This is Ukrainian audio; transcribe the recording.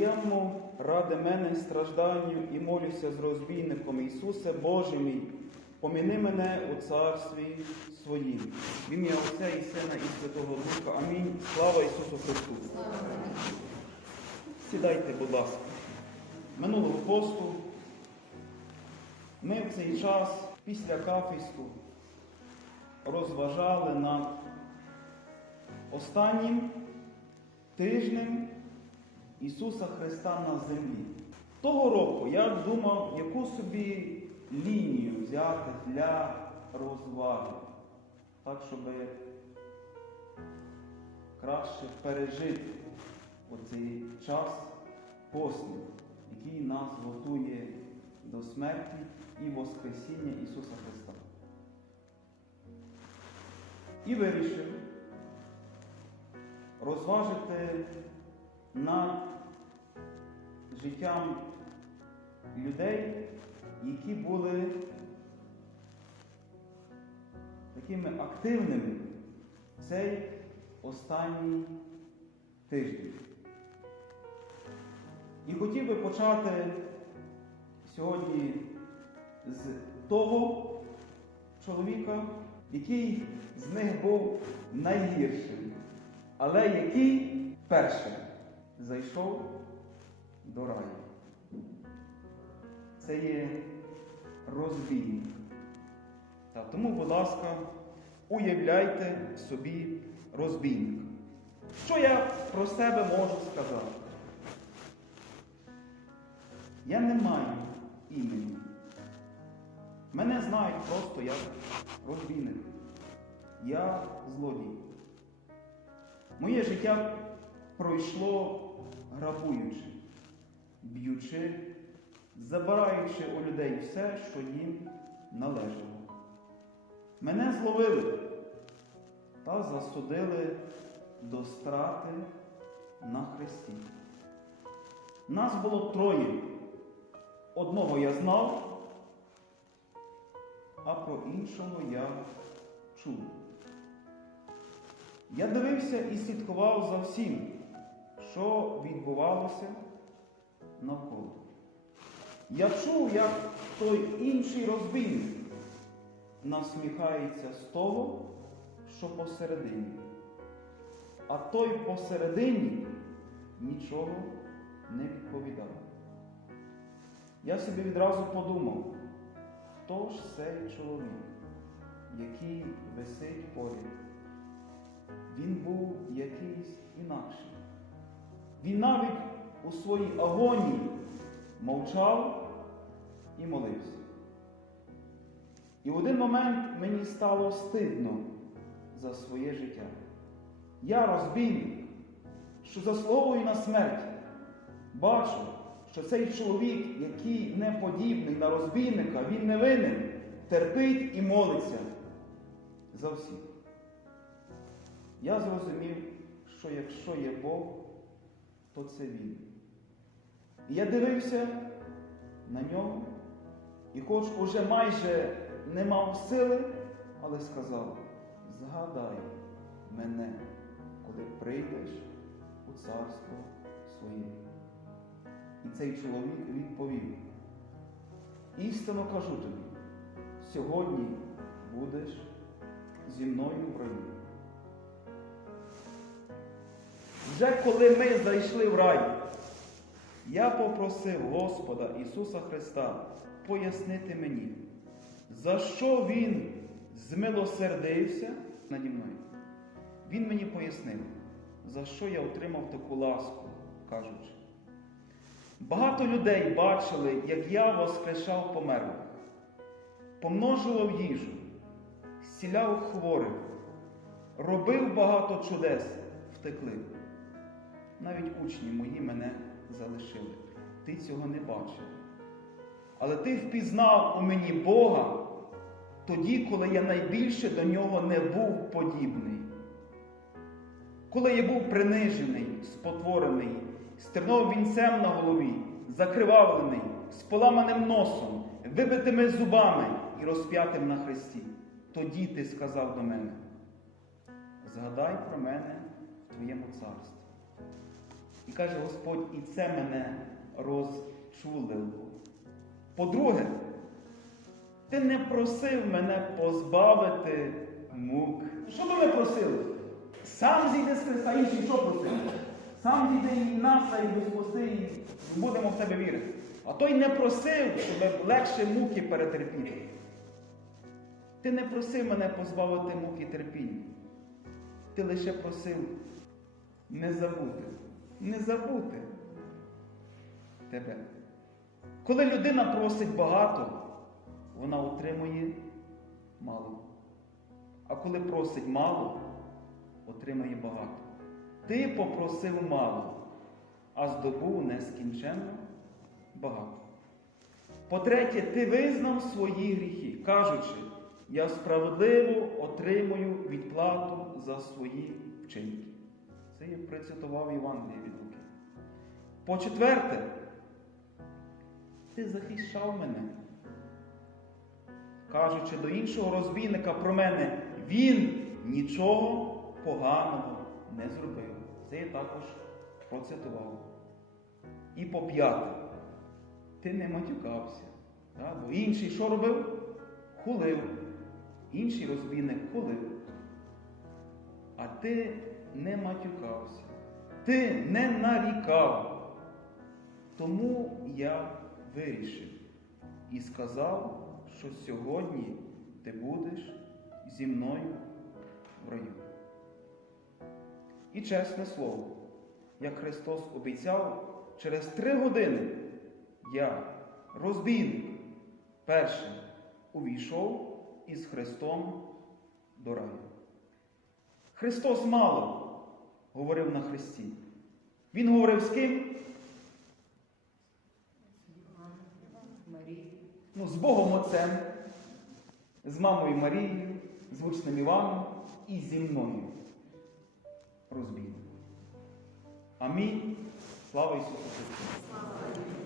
Твоєму ради мене стражданню і молюся з розбійником Ісусе Боже мій, поміни мене у царстві своїм. В ім'я Отця і Сина і Святого Духа. Амінь. Слава Ісусу Христу! Сідайте, будь ласка. Минулого посту ми в цей час після кафісту розважали над останнім тижнем Ісуса Христа на землі. Того року я думав, яку собі лінію взяти для розваги, так, щоб краще пережити оцей час постів, який нас готує до смерті і Воскресіння Ісуса Христа. І вирішив розважити над життям людей, які були такими активними цей останній тиждень. І хотів би почати сьогодні з того чоловіка, який з них був найгіршим, але який першим зайшов до раю. Це є розбійник. Та тому, будь ласка, уявляйте собі розбійника. Що я про себе можу сказати? Я не маю імені. Мене знають просто як розбійник. Я злодій. Моє життя пройшло грабуючи, б'ючи, забираючи у людей все, що їм належало. Мене зловили та засудили до страти на хресті. Нас було троє. Одного я знав, а про іншого я чув. Я дивився і слідкував за всім, що відбувалося навколо. Я чув, як той інший розбійник насміхається з того, що посередині. А той посередині нічого не відповідав. Я собі відразу подумав, хто ж цей чоловік, який висить поряд? Він був якийсь інакший. Він навіть у своїй агонії мовчав і молився. І в один момент мені стало стидно за своє життя. Я розбійник, що заслуговую на смерть, бачу, що цей чоловік, який не подібний на розбійника, він не винен, терпить і молиться за всіх. Я зрозумів, що якщо є Бог, то це Він. І я дивився на нього, і хоч уже майже не мав сили, але сказав, згадай мене, коли прийдеш у царство своє. І цей чоловік відповів, істинно кажу тобі, сьогодні будеш зі мною в раю. Вже коли ми зайшли в рай, я попросив Господа Ісуса Христа пояснити мені, за що Він змилосердився наді мною. Він мені пояснив, за що я отримав таку ласку, кажучи. Багато людей бачили, як я воскрешав померлих, помножував їжу, зціляв хворих, робив багато чудес, втекли. Навіть учні мої мене залишили. Ти цього не бачив. Але ти впізнав у мені Бога тоді, коли я найбільше до нього не був подібний. Коли я був принижений, спотворений, з терновим вінцем на голові, закривавлений, з поламаним носом, вибитими зубами і розп'ятим на хресті, тоді ти сказав до мене: згадай про мене в твоєму царстві. І каже Господь, і це мене розчулило. По-друге, ти не просив мене позбавити мук. Що би ми просили? Сам зійди з Христа, інший що просив? Сам зійди і нас, і спасти, і будемо в тебе вірити. А той не просив, щоб легше муки перетерпіти. Ти не просив мене позбавити муки терпіння. Ти лише просив не забути, не забути тебе. Коли людина просить багато, вона отримує мало. А коли просить мало, отримує багато. Ти попросив мало, а здобув нескінченно багато. По-третє, ти визнав свої гріхи, кажучи, я справедливо отримую відплату за свої вчинки. Це я процитував Євангеліє від Луки. По-четверте, ти захищав мене. Кажучи до іншого розбійника про мене, він нічого поганого не зробив. Це я також процитував. І по п'яте, ти не матюкався. Так? Бо інший що робив? Хулив. Інший розбійник хулив. А ти не матюкався. Ти не нарікав. Тому я вирішив і сказав, що сьогодні ти будеш зі мною в раю. І чесне слово, як Христос обіцяв, через три години я, розбійник, перший увійшов із Христом до раю. Христос мало говорив на Христі. Він говорив з ким? Ну, з Богом Отцем, з мамою Марією, з учнем Іваном і зі мною розбійником. Амінь. Слава Ісусу Христу!